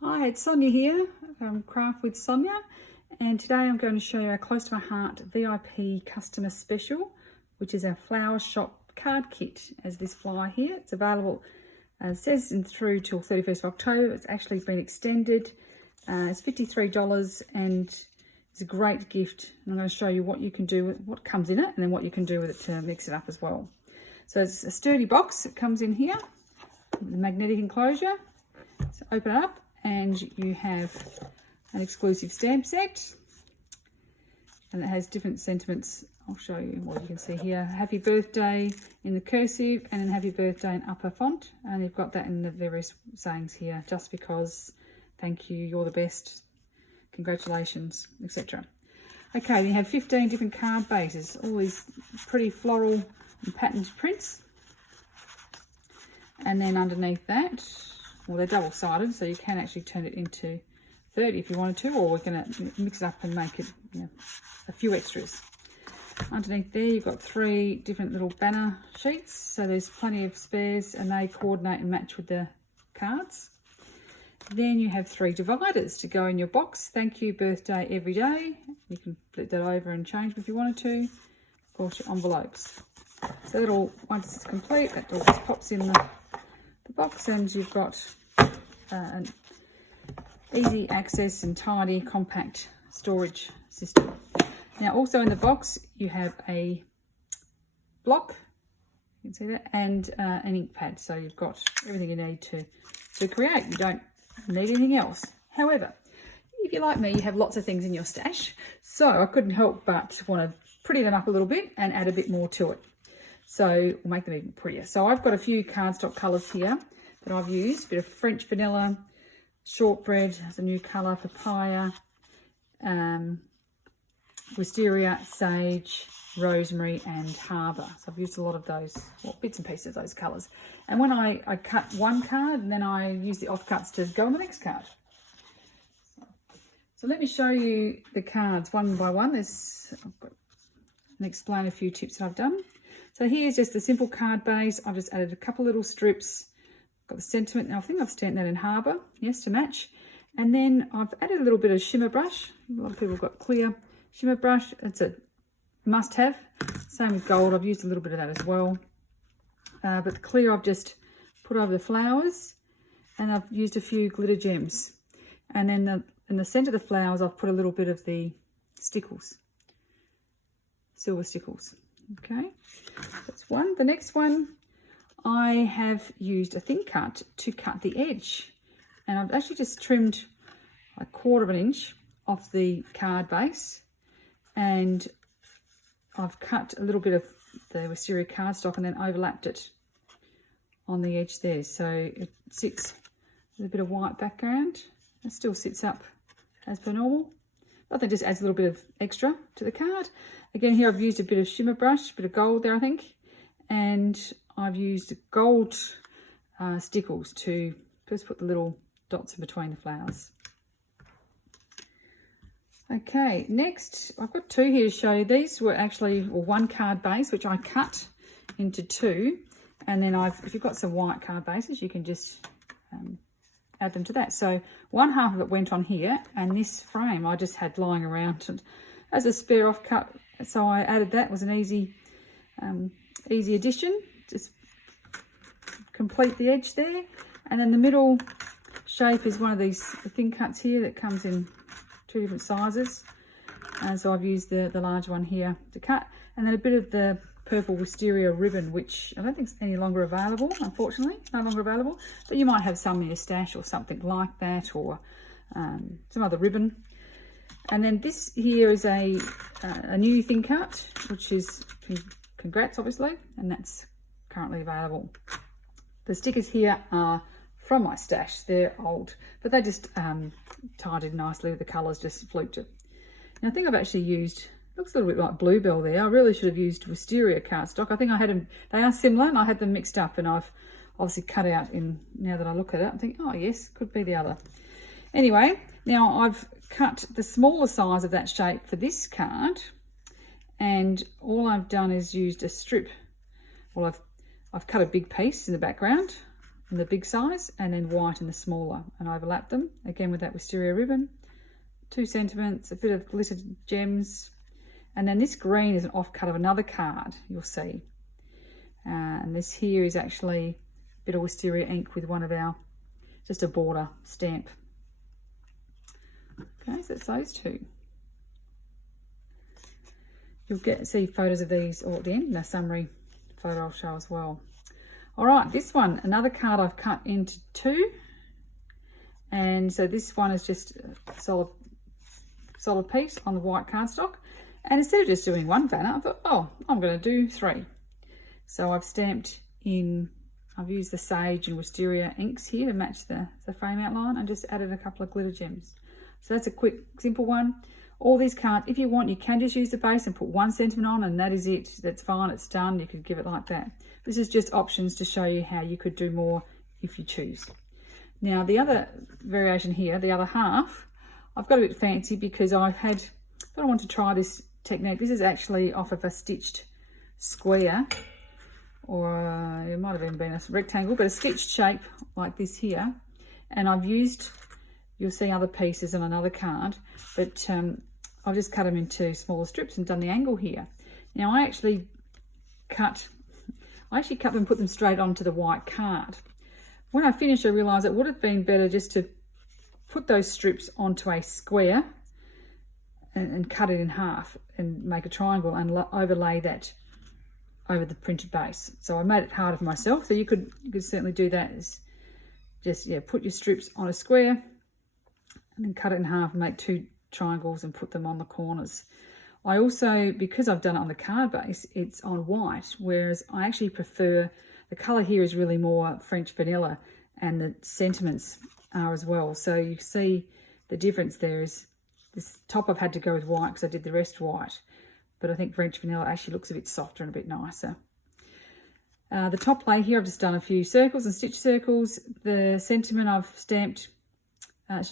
Hi, it's Sonia here from Craft with Sonia, and today I'm going to show you our Close to My Heart VIP Customer Special, which is our Flower Shop card kit. As this flyer here, it's available, it says through till 31st of October. It's actually been extended. It's $53 and it's a great gift. And I'm going to show you what you can do with what comes in it, and then what you can do with it to mix it up as well. So it's a sturdy box that comes in here with the magnetic enclosure. So open it up, and you have an exclusive stamp set, and it has different sentiments. I'll show you what you can see here. Happy birthday in the cursive, and then happy birthday in upper font, and you've got that in the various sayings here. Just because, thank you, you're the best, congratulations, etc. Okay, then you have 15 different card bases, all these pretty floral and patterned prints, and then underneath that, well, they're double-sided, so you can actually turn it into 30 if you wanted to, or we're going to mix it up and make it, a few extras. Underneath there, you've got 3 different little banner sheets, so there's plenty of spares, and they coordinate and match with the cards. Then you have 3 dividers to go in your box. Thank you, birthday, every day. You can flip that over and change them if you wanted to. Of course, your envelopes. So that all, once it's complete, that all just pops in the box, and you've got an easy access and tidy compact storage system. Now also in the box you have a block, you can see that, and an ink pad, so you've got everything you need to create. You don't need anything else. However, if you're like me, you have lots of things in your stash, so I couldn't help but want to pretty them up a little bit and add a bit more to it. So we'll make them even prettier. So I've got a few cardstock colours here that I've used. A bit of French vanilla, shortbread, that's a new colour, papaya, wisteria, sage, rosemary and harbour. So I've used a lot of those, well, bits and pieces of those colours. And when I cut one card, and then I use the offcuts to go on the next card. So let me show you the cards one by one. I've got and explain a few tips that I've done. So here's just a simple card base. I've just added a couple little strips. Got the sentiment. Now I think I've stamped that in Harbour, yes, to match. And then I've added a little bit of shimmer brush. A lot of people have got clear shimmer brush. It's a must-have. Same with gold. I've used a little bit of that as well. But the clear I've just put over the flowers, and I've used a few glitter gems. And then in the centre of the flowers, I've put a little bit of the stickles, silver stickles. Okay, that's one. The next one, I have used a thin cut to cut the edge, and I've actually just trimmed a 1/4 of an inch off the card base, and I've cut a little bit of the wisteria cardstock and then overlapped it on the edge there, so it sits with a bit of white background. It still sits up as per normal, but that just adds a little bit of extra to the card. Again, here I've used a bit of shimmer brush, a bit of gold there, I think, and I've used gold stickles to just put the little dots in between the flowers. Okay, next I've got 2 here to show you. These were actually one card base, which I cut into 2, and then if you've got some white card bases, you can just add them to that. So one half of it went on here, and this frame I just had lying around and as a spare off cut, so I added that. It was an easy addition. Just complete the edge there, and then the middle shape is one of these thin cuts here that comes in 2 different sizes, and so I've used the large one here to cut, and then a bit of the purple wisteria ribbon, which I don't think is any longer available, unfortunately, no longer available, but you might have some in your stash or something like that, or some other ribbon. And then this here is a new thin cut, which is congrats, obviously, and that's currently available. The stickers here are from my stash. They're old, but they just tied in nicely with the colours, just fluked it. Now I think I've actually used, looks a little bit like Bluebell there. I really should have used wisteria cardstock. I think I had them, they are similar, and I had them mixed up, and I've obviously cut out in, now that I look at it, I think, oh yes, could be the other. Anyway, now I've cut the smaller size of that shape for this card, and all I've done is used a strip. Well, I've cut a big piece in the background in the big size and then white in the smaller, and overlap them again with that wisteria ribbon. 2 sentiments, a bit of glittered gems, and then this green is an offcut of another card you'll see, and this here is actually a bit of wisteria ink with one of our, just a border stamp. Okay, so it's those 2. You'll see photos of these all at the end, and a summary photo I'll show as well. All right, this one, another card I've cut into 2, and so this one is just a solid piece on the white cardstock, and instead of just doing 1 banner, I thought, oh, I'm going to do 3. So I've stamped in, I've used the sage and wisteria inks here to match the frame outline, and just added a couple of glitter gems. So that's a quick, simple one. All these cards, if you want, you can just use the base and put 1 sentiment on, and that is it. That's fine, it's done. You could give it like that. This is just options to show you how you could do more if you choose. Now, the other variation here, the other half, I've got a bit fancy because I thought I wanted to try this technique. This is actually off of a stitched square, or it might have even been a rectangle, but a stitched shape like this here. And I've used, you'll see other pieces on another card, but I've just cut them into smaller strips and done the angle here. Now I actually cut them and put them straight onto the white card. When I finished, I realised it would have been better just to put those strips onto a square and cut it in half and make a triangle and overlay that over the printed base. So I made it harder for myself. So you could certainly do that. Is just, yeah, put your strips on a square and then cut it in half and make 2 triangles and put them on the corners. I also, because I've done it on the card base, it's on white, whereas I actually prefer, the colour here is really more French vanilla, and the sentiments are as well. So you see the difference there is this top I've had to go with white because I did the rest white, but I think French vanilla actually looks a bit softer and a bit nicer. The top lay here, I've just done a few circles and stitch circles. The sentiment I've stamped, done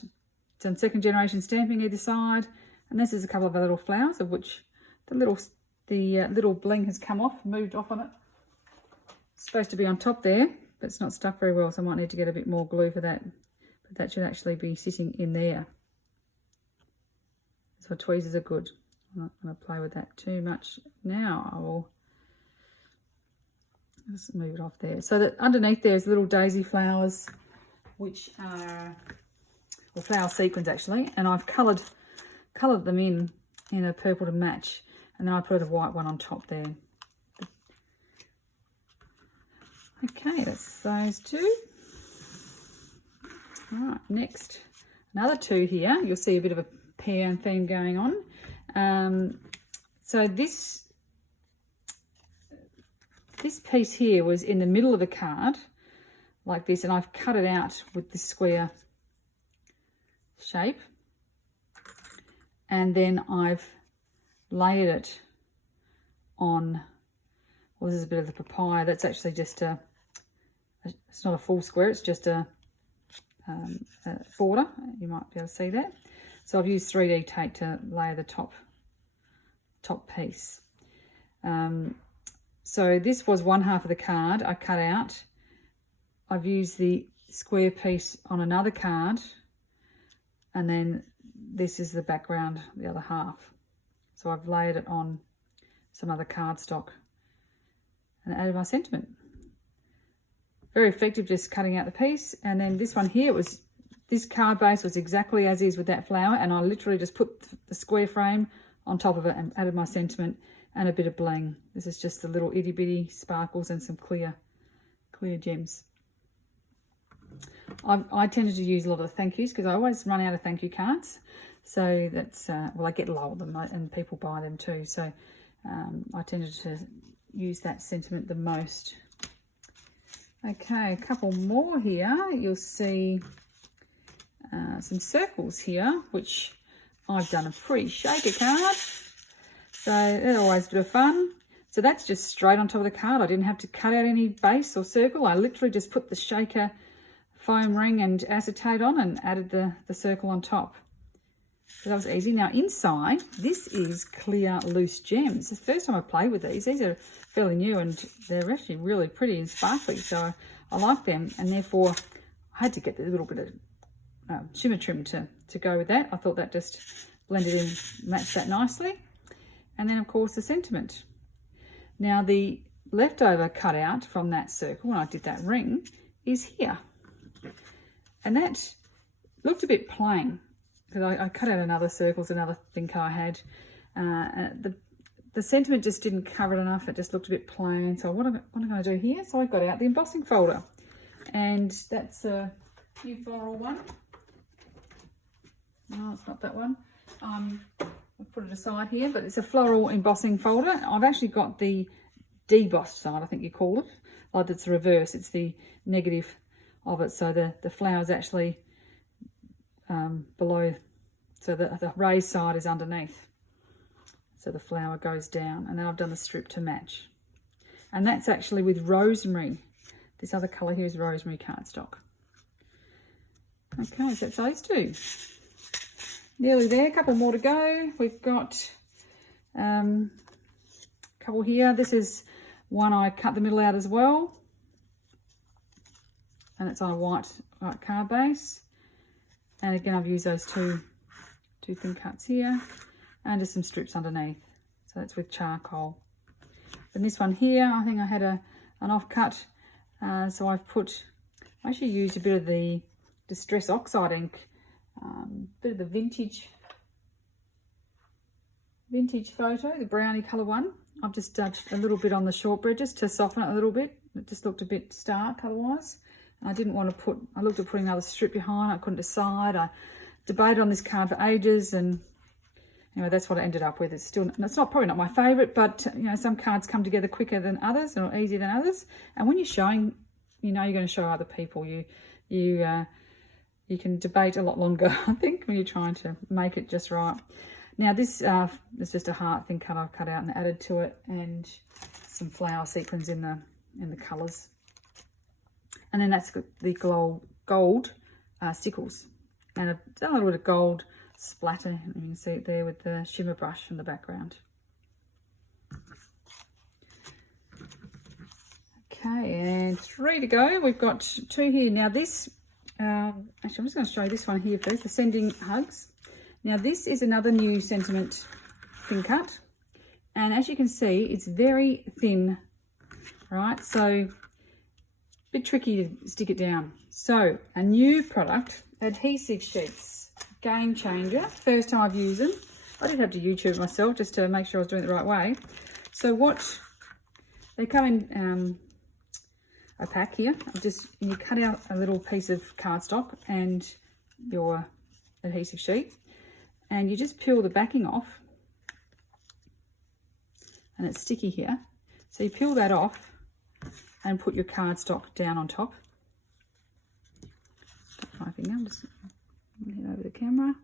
2nd generation stamping either side, and this is a couple of little flowers, of which the little bling has come off, moved off on it. It's supposed to be on top there, but it's not stuck very well, so I might need to get a bit more glue for that. But that should actually be sitting in there. So tweezers are good. I'm not going to play with that too much now. I will just move it off there. So that underneath there is little daisy flowers, which are, or flower sequins actually, and I've coloured them in a purple to match, and then I put a white one on top there. Okay, that's those 2. All right, next, another 2 here. You'll see a bit of a pair theme going on. So this piece here was in the middle of the card, like this, and I've cut it out with this square shape. And then I've layered it on, well, this is a bit of the papaya. That's actually just it's not a full square, it's just a border. You might be able to see that. So I've used 3D tape to layer the top piece. So this was one half of the card I cut out. I've used the square piece on another card, and then this is the background, the other half. So I've layered it on some other cardstock and added my sentiment. Very effective, just cutting out the piece. And then this one here, this card base was exactly as is with that flower, and I literally just put the square frame on top of it and added my sentiment and a bit of bling. This is just the little itty bitty sparkles and some clear gems. I tended to use a lot of the thank yous because I always run out of thank you cards. So that's, well, I get low of them and people buy them too. So I tended to use that sentiment the most. Okay, a couple more here. You'll see some circles here, which I've done a pre-shaker card. So they're always a bit of fun. So that's just straight on top of the card. I didn't have to cut out any base or circle. I literally just put the shaker foam ring and acetate on and added the circle on top. So that was easy. Now inside, this is clear loose gems. It's the first time I played with these. These are fairly new and they're actually really pretty and sparkly. So I like them, and therefore I had to get a little bit of shimmer trim to go with that. I thought that just blended in, matched that nicely. And then of course the sentiment. Now the leftover cutout from that circle when I did that ring is here, and that looked a bit plain because I cut out another circles, another thin cut I had. The sentiment just didn't cover it enough. It just looked a bit plain. So what am I going to do here? So I got out the embossing folder, and that's a new floral one. No, it's not that one. I'll put it aside here, but it's a floral embossing folder. I've actually got the debossed side, I think you call it. Like it's the reverse, it's the negative of it. So the flower's actually below, so the raised side is underneath. So the flower goes down, and then I've done the strip to match. And that's actually with rosemary. This other colour here is rosemary cardstock. Okay, so that's those two. Nearly there, a couple more to go. We've got a couple here. This is one I cut the middle out as well, and it's on a white card base. And again, I've used those two thin cuts here, and just some strips underneath. So that's with charcoal. And this one here, I think I had an offcut, so I actually used a bit of the Distress Oxide ink. Bit of the vintage photo, the brownie colour one. I've just dudged a little bit on the shortbread just to soften it a little bit. It just looked a bit stark otherwise. And I didn't want to I looked at putting another strip behind. I couldn't decide. I debated on this card for ages, and anyway, that's what I ended up with. It's probably not my favourite, but you know, some cards come together quicker than others or easier than others. And when you're showing, you know, you're going to show other people. You can debate a lot longer, I think, when you're trying to make it just right. Now this is just a heart thin cut I've cut out and added to it, and some flower sequins in the colours. And then that's the gold stickles, and I've done a little bit of gold splatter. You can see it there with the shimmer brush in the background. Okay, and 3 to go. We've got 2 here. Now this. Actually, I'm just going to show you this one here first, the Sending Hugs. Now this is another new sentiment thin cut, and as you can see, it's very thin, right? So a bit tricky to stick it down. So a new product, adhesive sheets, game changer. First time I've used them. I did have to YouTube myself just to make sure I was doing it the right way. So they come in a pack here. You cut out a little piece of cardstock and your adhesive sheet, and you just peel the backing off, and it's sticky here. So you peel that off and put your cardstock down on top. My finger, I'm just head over the camera.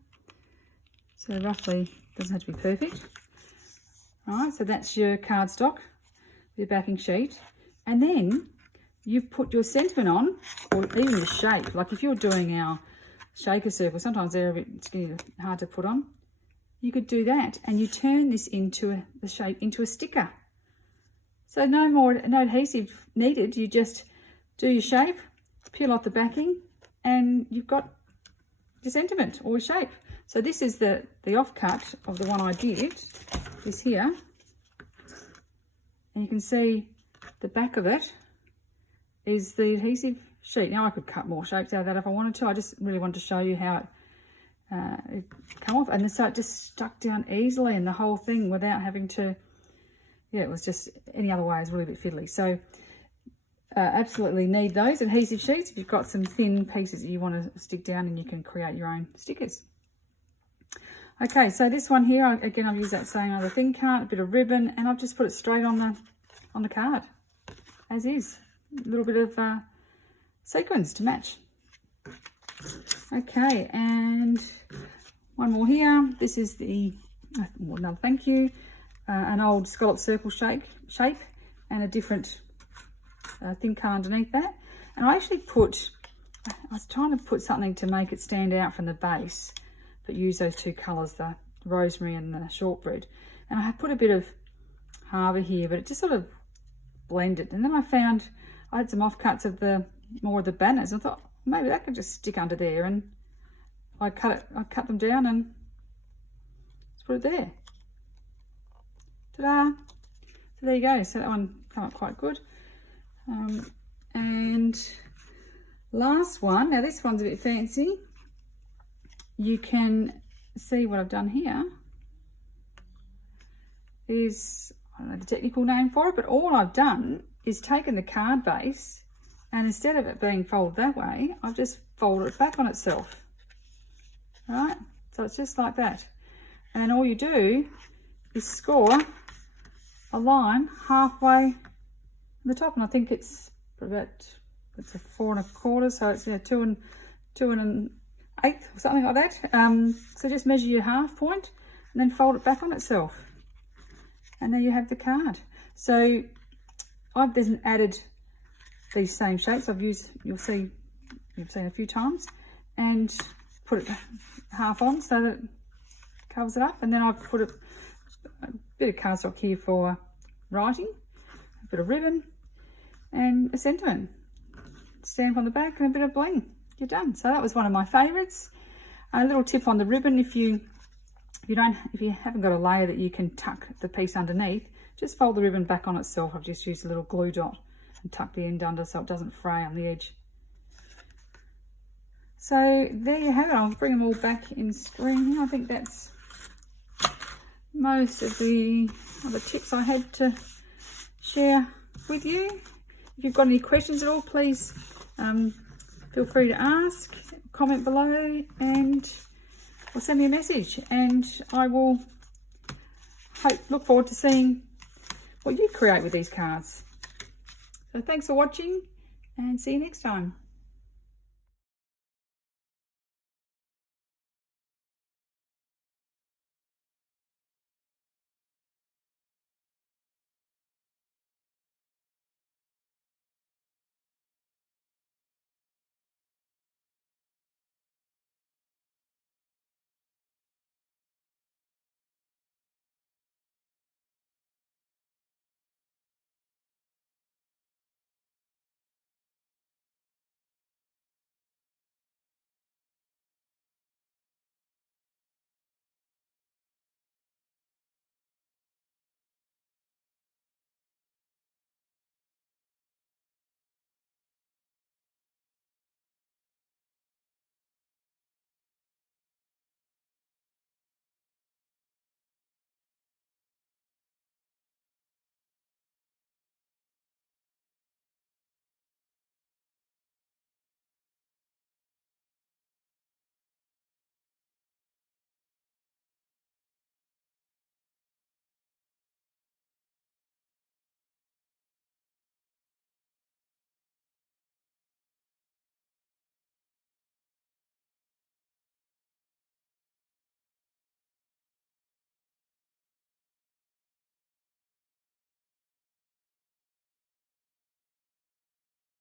So roughly, doesn't have to be perfect. All right, so that's your cardstock, your backing sheet, and then you put your sentiment on, or even the shape. Like if you're doing our shaker circle, sometimes they're a bit skinny, hard to put on. You could do that, and you turn this into the shape into a sticker. So no adhesive needed. You just do your shape, peel off the backing, and you've got your sentiment or shape. So this is the offcut of the one I did, this here, and you can see the back of it is the adhesive sheet. Now I could cut more shapes out of that if I wanted to. I just really wanted to show you how it come off, and so it just stuck down easily, and the whole thing without having to, it was just any other way is really a bit fiddly. So absolutely need those adhesive sheets if you've got some thin pieces that you want to stick down, and you can create your own stickers. Okay, so this one here, again, I've used that same other thin card, a bit of ribbon, and I've just put it straight on the card as is. A little bit of sequins to match. Okay, and one more here. This is another thank you, an old scallop circle shape, and a different thin card underneath that. And I actually I was trying to put something to make it stand out from the base, but use those two colours, the rosemary and the shortbread. And I put a bit of harbour here, but it just sort of blended. And then I had some offcuts of the more of the banners. I thought maybe that could just stick under there, and I cut them down and just put it there. Ta-da! So there you go. So that one came up quite good. And last one. Now this one's a bit fancy. You can see what I've done here is, I don't know the technical name for it, but all I've done is taken the card base, and instead of it being folded that way, I've just folded it back on itself. Right? So it's just like that. And all you do is score a line halfway on the top, and I think it's about, it's a 4 1/4, so it's 2 1/8 or something like that. So just measure your half point and then fold it back on itself, and there you have the card. So I've then added these same shapes I've used, you've seen a few times, and put it half on so that it covers it up, and then I've put a bit of cardstock here for writing, a bit of ribbon, and a sentiment stamp on the back, and a bit of bling. You're done. So that was one of my favourites. A little tip on the ribbon: if you haven't got a layer that you can tuck the piece underneath, just fold the ribbon back on itself. I've just used a little glue dot and tuck the end under so it doesn't fray on the edge. So there you have it. I'll bring them all back in screen. I think that's most of the other tips I had to share with you. If you've got any questions at all, please feel free to ask, comment below, or send me a message, and I will look forward to seeing what you create with these cards. So thanks for watching, and see you next time.